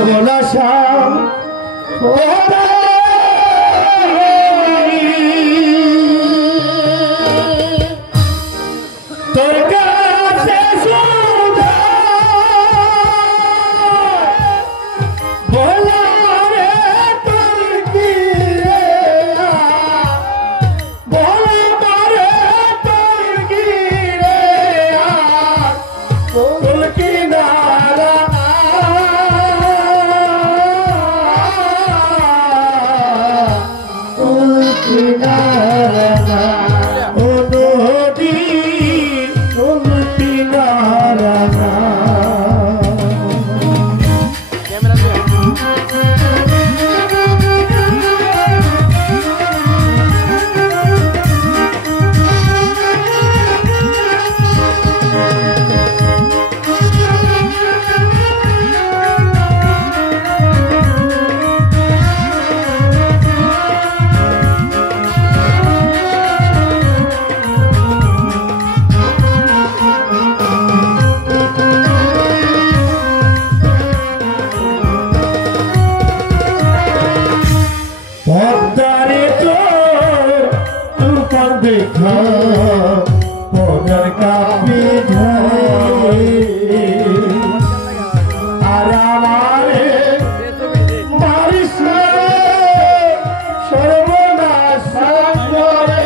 সর্বনাশা তোর কাছে সুধা বলা রে তোর কি রে বলা রে তোর কি রে তোর কি নারা তোর কি নারা ও নদী পদ্মারে তোর দেখা পদার কাপে আর আমারে মারিস সর্বনাশ করে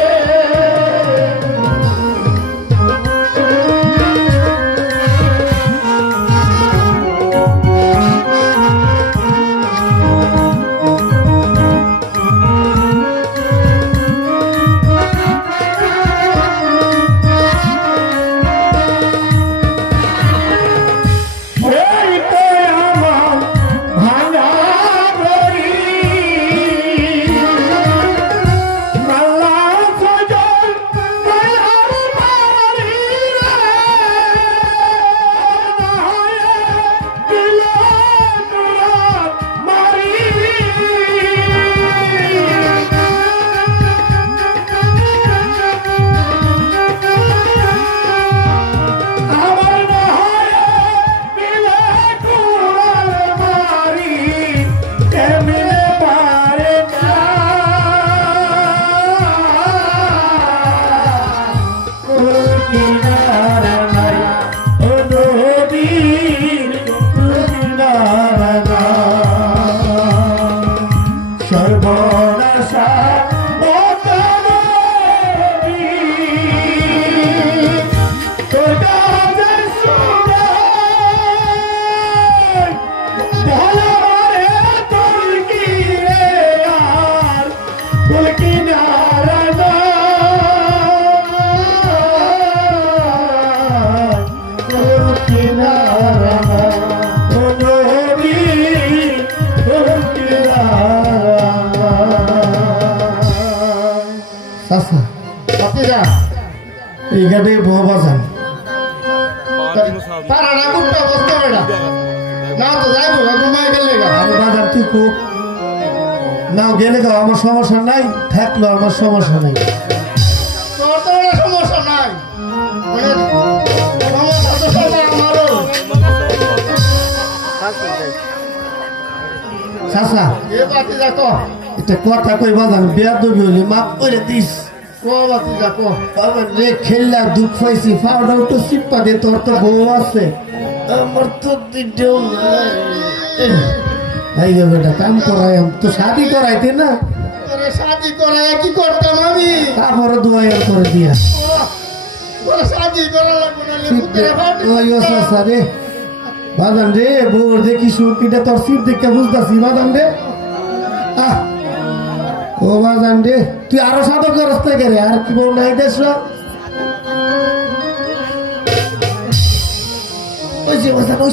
সর্বনাশা তোর কাছে সুধা ভালো রে তোর কি রে আর তোর কি নারা তোর কি নারা এই গাড়ি বাজান তারা না করতে অবস্থা বেটা না তো যাইবো ঘুমাই গেলে আরে বাজার তুই খুব নাও গেলে গা আমার সমস্যা নাই থাকলো আমার সমস্যা নাই তোর তো কোনো সমস্যা নাই সমস্যা তো সবাই আমারও চাচা এ বাতি যা তো এটা কথা কই বাজান বেয়াদবি হইলে মাফ করে দিস কো বাতি যা কো আমার রে খেললা দুঃখ পাইছি পাউডার তো সিপ্পা দে তোর তো বউ আছে আমার তো দিতেও এই যে বেটা কাম করাই তো শাদি করাইতে না তোরে শাদি করে কি করতাম আমি তারপরে দুয়ার করে দিয়া তোরে শাদি করা লাগবে না পুত্রে ফাটি ওই চাচা রে বাজান রে বউর দেখি সুকিটা তোর সিপ দেখে বুঝতাছি বাজান রে আহ ও বাজান রে তুই আরো সাদর করস না কে রে আর কি বউ নাই দেশ ওই যে বাজান ওই